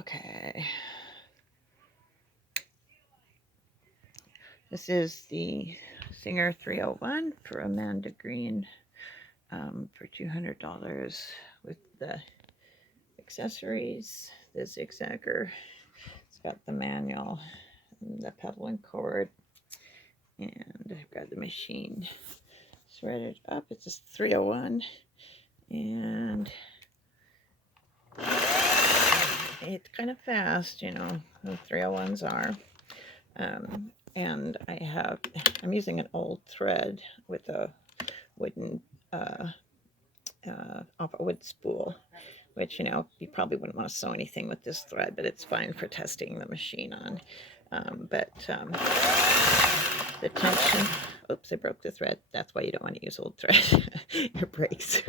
Okay. This is the Singer 301 for Amanda Green for $200 with the accessories, the zigzagger. It's got the manual, and the pedal and cord, and I've got the machine threaded up. It's a 301, and it's kind of fast, you know, the 301s are. And I'm using an old thread with a wooden, off a wood spool, which, you know, you probably wouldn't want to sew anything with this thread, but it's fine for testing the machine on. The tension, oops, I broke the thread. That's why you don't want to use old thread. It breaks.